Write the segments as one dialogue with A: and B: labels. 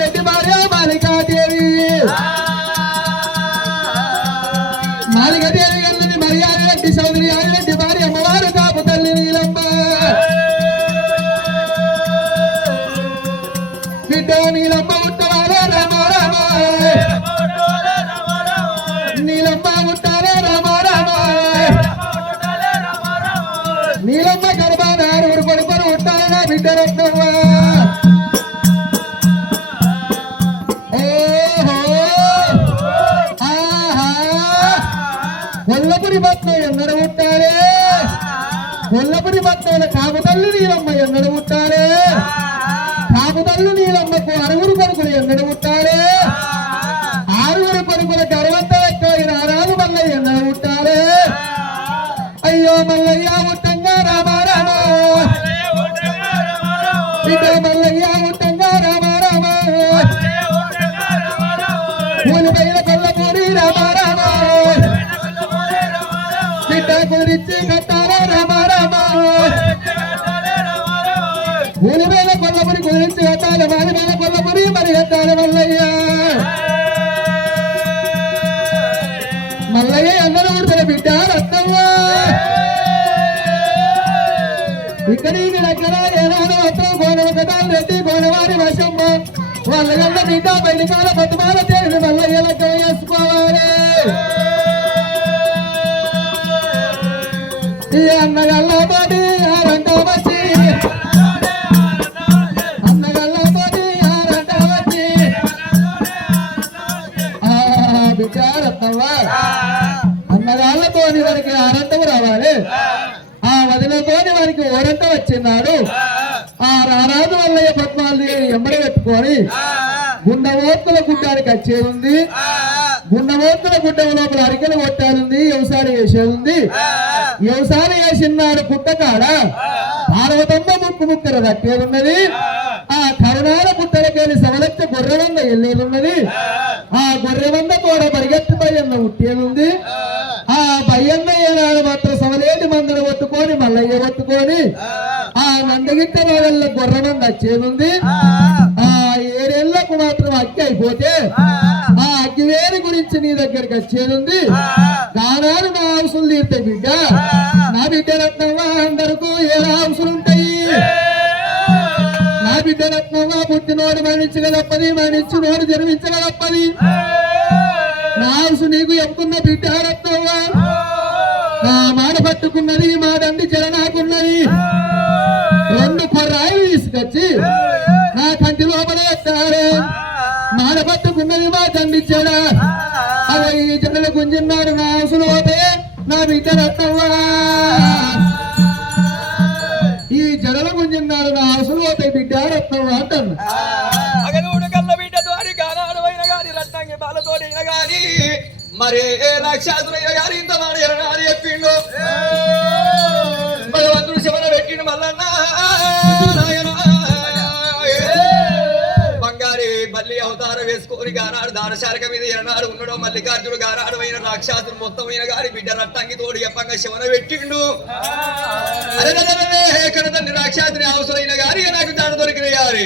A: Mariam, Mariam, కొల్లపురి భక్తుల కాకుతల్లి నీలమ్మ ఎన్నడ ఉంటారే కొల్లపురి మల్లయ్య. మల్లయ్య అందరూ ఊడిపోయిన బిడ్డ రత్నమ్మ. ఇక్కడ ఈ దగ్గర ఏనాడు అత్తం కోనవ కథాలు రెడ్డి కోనవారి వశమ్మ వాళ్ళ గల్ల బిడ్డ పెళ్ళికాల బతుమాల దేవిని మల్లయ్య లెక్క వేసుకోవాలి. ఈ అన్నగల్ల పాటి వదిలతోని వారికి ఓరంట వచ్చినాడు. ఆ రారాజు వల్లయ్య పద్మాలు ఎంబడి పెట్టుకొని గుండమోత్తుల గుడ్డానికి వచ్చేది ఉంది. గుండమోత్తుల గుడ్డ లోపల అరికెలు కొట్టాలుంది వ్యవసాయం చేసేది ఉంది వ్యవసాయం చేసినాడు పుట్టకాడ పార్వతమ్మ ముక్కు ముక్కర దక్కేది ఉన్నది. ఆ కరుణాల పుట్టలకెళ్ళి సవలచ్చ గొర్రెవంద ఉన్నది ఆ. గొర్రెవంద కూడా పరిగెత్తి బయ్యన్న ఉట్టేది ఉంది ఆ. బయ్యన్న ఏనాడు మాత్రం సవలేటి మందను పట్టుకొని మల్లయ్య పట్టుకొని ఆ. నందగిట్ట రోజుల్లో గొర్రెవంద వచ్చేది ఉంది ఆ. ఏడేళ్ళకు మాత్రం అక్కి అయిపోతే ఆ. అగ్గివేరి గురించి నీ దగ్గరికి వచ్చేది ఉంది దానాలు నా అవసరం తీరుతాయి బిడ్డ. నా బిడ్డ రత్నమ్మ అందరికీ ఏ అవసరం ఉంటాయి నా బిడ్డ రత్నమ్మ పుట్టినోడు మరణించగా తప్పది మరణించినోడు జన్మించగా తప్పది నా అవసరం నీకు ఎప్పుకున్న బిడ్డ రత్నమ్మ నా మాట పట్టుకున్నది మా దండి జలనాకున్నది రెండు కొర్రాయిలు తీసుకొచ్చి నా కంటి లోపల పెట్టారు మాట పట్టుకున్నది మా తండ్రి చెడ అవి ఈ జడల గుంజిన్నారు నా పోతే నా బిడ్డ రత్నవ్వా
B: అవతారం గానాడు దానశారక మీద ఎరనాడు ఉండడం మల్లికార్జుడు గానాడు అయిన రాక్షసుడు మొత్తం అయిన గారి బిడ్డ రట్టంగి తోడి చెప్పంగా శివన పెట్టిండు అరే తండ్రి రాక్షసుని అవసరమైన గారి నాకు దాని దొరికిన గారి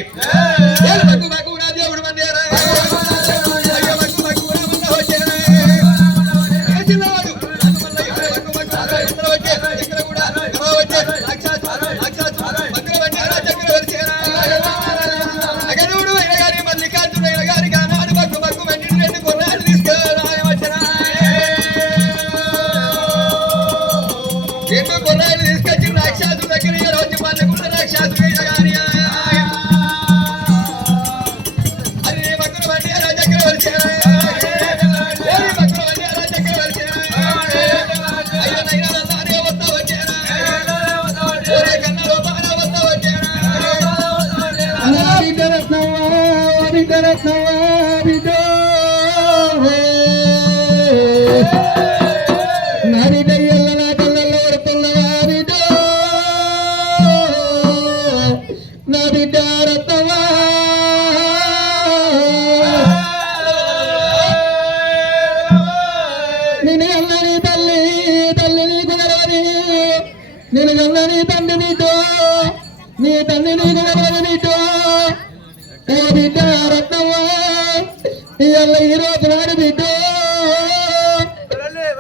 A: గోపురాడు బిడ్డ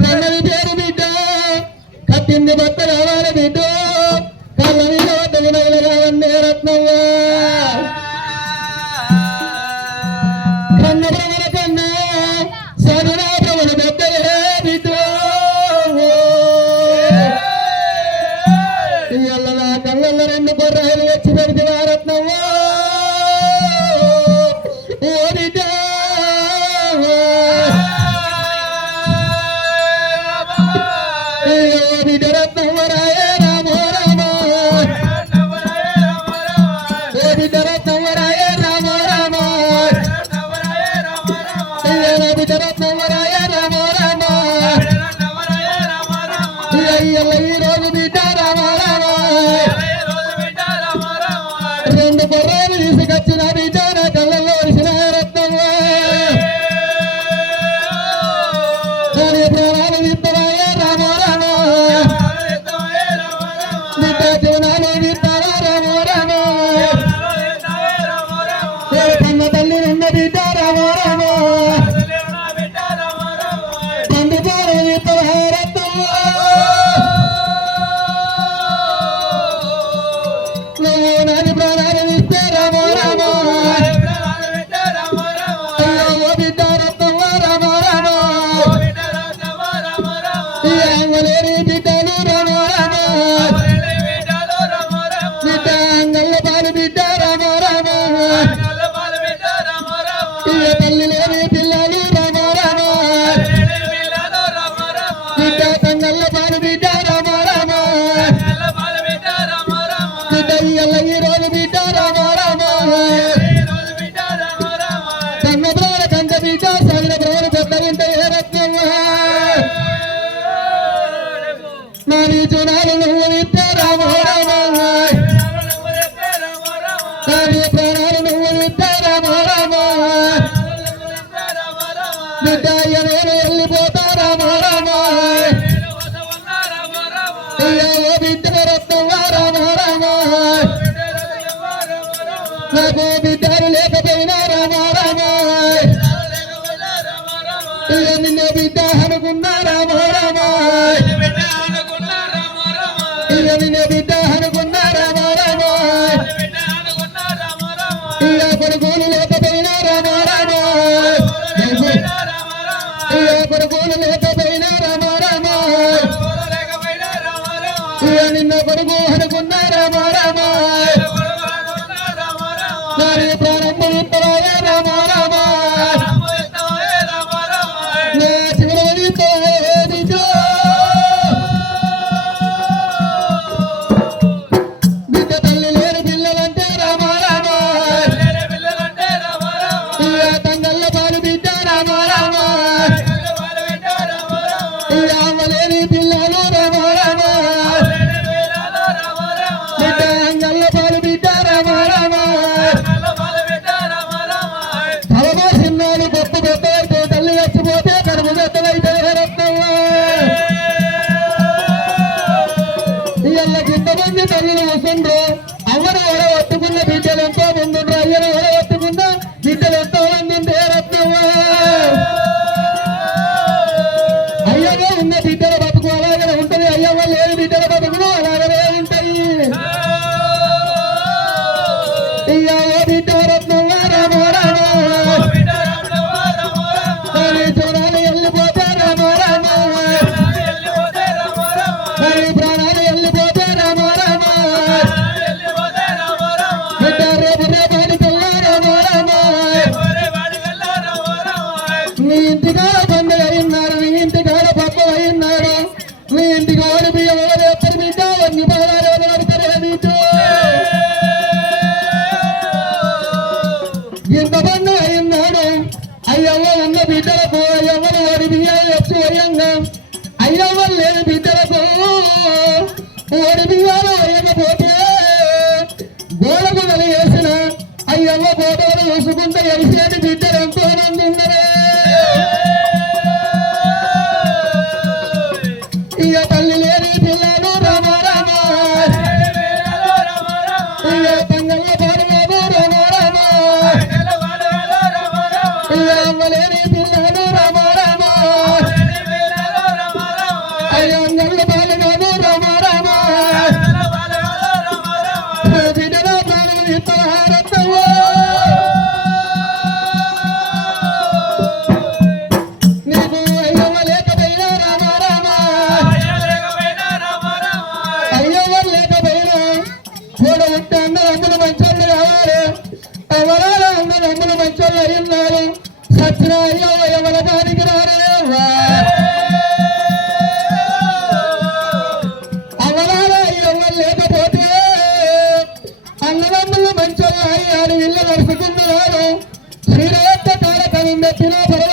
A: కన్నవి పేరు బిడ్డ కట్టింది భర్త రావాలి బిడ్డ కన్నవి నోట వినగలగా రత్నంగా అంటే ఈ రోజు మీ తల్లి నే అనుకున్నారా உன்னதே Unnati I lain, yang lain, yang lain, yang திராபர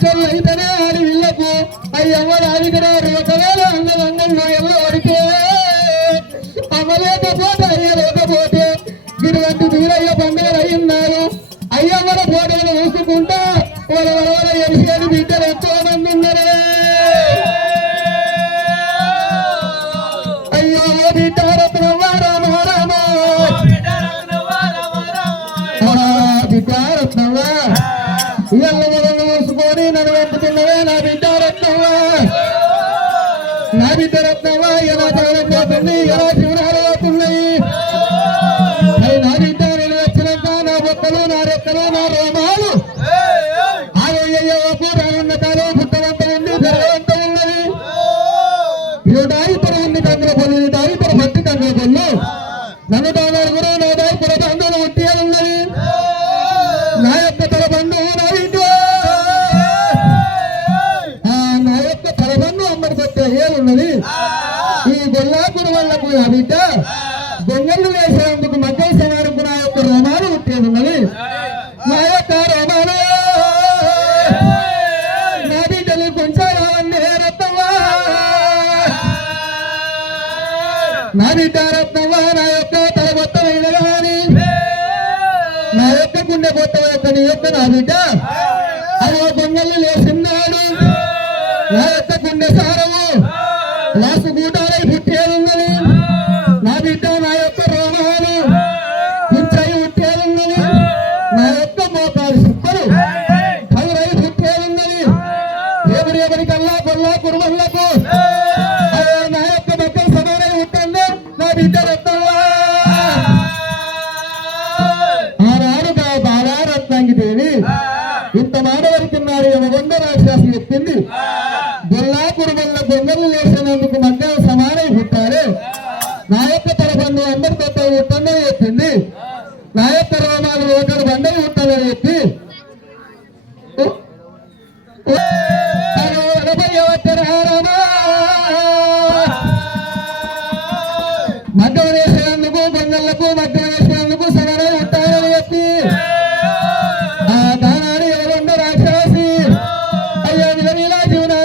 A: సంవత్సరం అయితేనే ఆడి ఇళ్ళకు అవి ఎవరు ఆడిగరారు ఒకవేళ అందరూ అందరూ తుంచాలండి రత్నవా నా బిడ్డ రత్నవా నా యొక్క తల మొత్తం అయినగాని నా గుండె మొత్తం యొక్క నీ యొక్క నా బిడ్డ. అలా
B: బొంగళ్ళు లేచిన tiene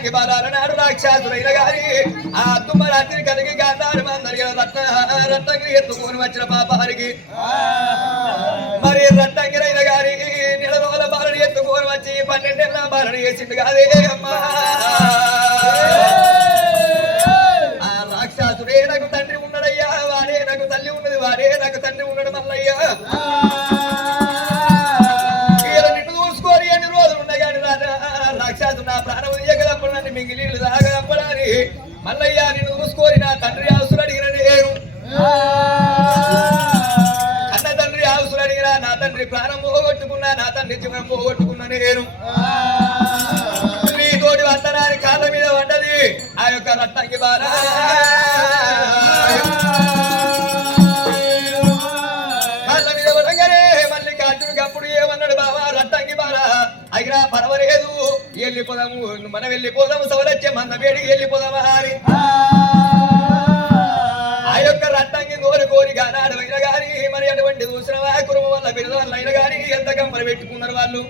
B: గానాడు రట్టంగి బాలాల నాడు రాక్షసులైన గారి ఆ తుమ్మరాత్రి కలిగి గానాడు మందరి రత్న రట్టంగి ఎత్తుకొని వచ్చిన పాపానికి మరి రత్నగిరైన గారి నెల రోజుల బాలని ఎత్తుకొని వచ్చి పన్నెండేళ్ళ బాలని వేసింది కాదే అమ్మా. ఆ రాక్షసుడే నాకు తండ్రి ఉన్నాడయ్యా వాడే నాకు తల్లి ఉన్నది వాడే నాకు తండ్రి ఉన్నాడు మల్లయ్యా. పోగొట్టుకున్నా నా తండ్రి జీవనం పోగొట్టుకున్నా నేను. నీ తోటి వందనాన్ని కాళ్ళ మీద పడ్డది. ఆ యొక్క రట్టంగి బారా కాళ్ళ మీద పడగానే మళ్ళీ కాచుడికి అప్పుడు ఏమన్నాడు బావా? రట్టంగి బారా అయినా పర్వాలేదు. వెళ్ళిపోదాము. మనం వెళ్ళిపోదాము. సవలచ్చే మన వేడికి వెళ్ళిపోదామా అని. ఆ యొక్క రట్టంగి కోరి కోరి గానాడమైన గాని మరి అటువంటి చూసిన కుటుంబం వల్ల బిరుదాలైన గాని ఎంత గంపలు పెట్టుకున్నారు వాళ్ళు?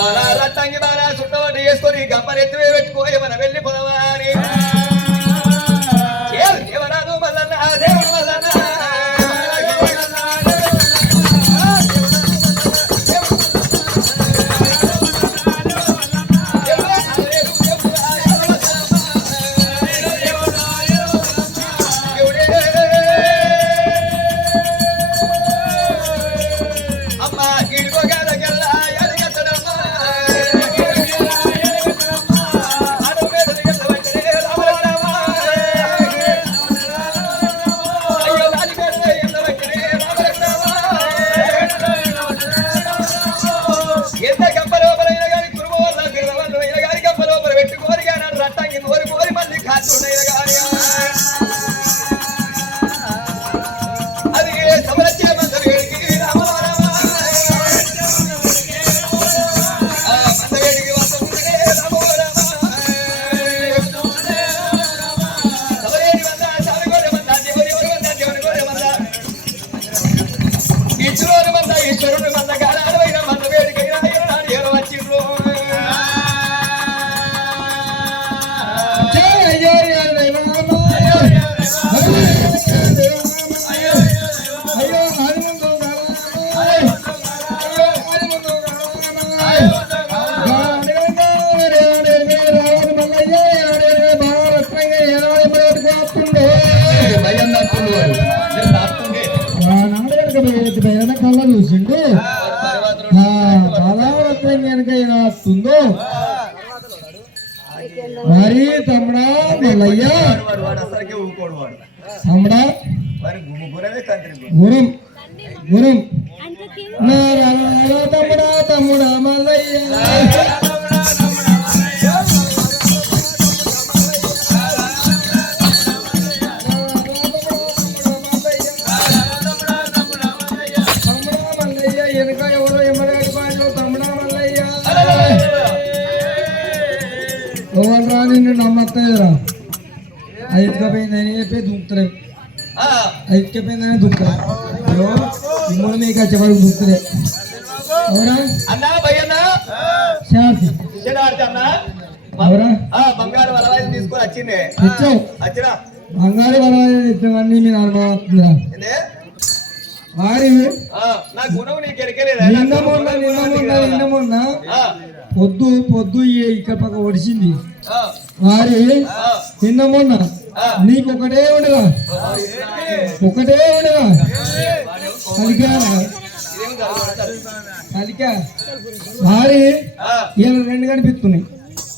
B: మన రట్టంగి బాగా సుట్టబట్టి వేసుకొని గంపలు ఎత్తివే పెట్టుకోయి మనం వెళ్ళిపోదామా అని
A: కళ్ళ చూసిండు. ఆ బాలారత్నం కనుక వస్తుందో మరి తమ్ముడా మల్లయ్య. తమ్ముడా. గురం గురం. ఎవరు నిన్ను నమ్మత్తలేదురా? ఐదుకపోయిందని చెప్పి దుంకుతలేవు
B: ఆ,
A: ఐదుకపోయిందనే అయ్యో ఇమ్ముడు మీకు వచ్చే వరకు దుంకుతలే ఎవరా?
B: అన్నా భయ్యన్నా
A: ఎవరా?
B: బంగారు వలవాయిని తీసుకొని వచ్చిండే
A: తెచ్చావు
B: వచ్చినా.
A: బంగారు బలమైన ఇచ్చినవన్నీ మీరు అనుభవస్తుందిరా నిన్న మొన్న నిన్న మొన్న నిన్న మొన్న
B: ఆ,
A: పొద్దు పొద్దు ఇక్కడ పక్క ఒడిసింది.
B: ఆ,
A: వారి. నిన్న మొన్న. నీకు ఒకటే ఉండగా. ఒకటే ఉండగా. కలికా. కలికా. వారి ఇలా రెండు కనిపిస్తున్నాయి.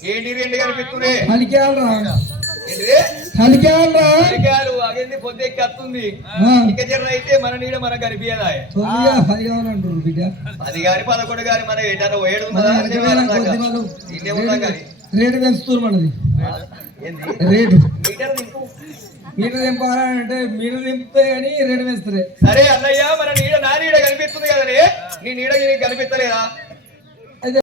B: ఏంటి రెండు కనిపిస్తున్నాయి?
A: కలికాలరా
B: ఎరకాలు అగేంది పొద్దు ఎక్కి వస్తుంది ఇక జర్ర అయితే మన నీడ మన కనిపించదా
A: తొమ్మిదిగా పది కావాలంటారు బిడ్డ.
B: అది గాని పదకొండు గాని మన ఏడు
A: రేటు మనది.
B: ఏంది?
C: రేటు.
B: మీటర్ నింపు
A: మీటర్ దింపాలంటే మీటర్ దింపుతాయి కానీ రేటు వేస్తారు
B: సరే అన్నయ్య మన నీడ నా నీడ కనిపిస్తుంది కదనే. నీ నీడ కనిపిస్తలేదా?